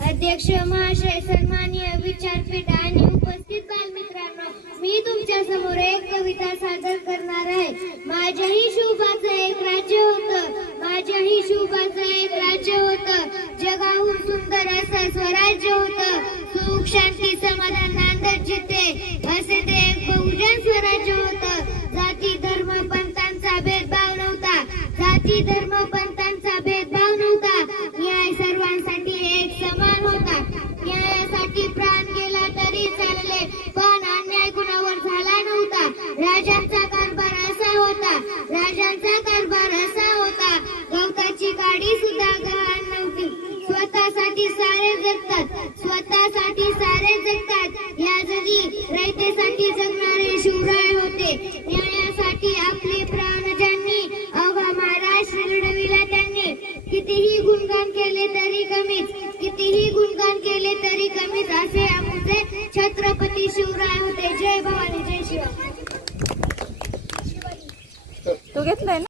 अध्यक्ष महाशय, सन्माननीय विचारपीठ आणि उपस्थित बालमित्रांनो, मी तुमच्या समोर एक कविता सादर करणार आहे. माझ्याही शुभाचं एक राज्य होतं, माझ्याही शुभाचं एक राज्य होतं, जगाहून सुंदर असं स्वराज्य होतं, सुख शांती समाधान नांदत जिथे असे ते एक बहुजन स्वराज्य होतं. जाती धर्म पंथांचा भेदभाव नव्हता, जाती धर्म पंथांचा भेदभाव नव्हता, न्याय सर्वांसाठी एक समान होता. न्यायासाठी प्राण गेला तरी चालले, पण अन्याय कुणावर झाला नव्हता. राजांचा कारभार असा होता, राजांचा कारभार असा होता, गवताची काडी सुद्धा गहाण नव्हती. स्वतःसाठी सारे जगतात, स्वतःसाठी सारे जगतात, या जगी रयतेसाठी जगणारे शिवराय होते. न्यायासाठी आपले प्राण ज्यांनी अवघा महाराष्ट्र लढविला त्यांनी. कितीही गुणगान केले तरी कमीच, कितीही गुणगान केले तरी कमीच, असे आमचे छत्रपती शिवराय होते. जय भवानी, जय शिवाजी. तो घेतलाय ना.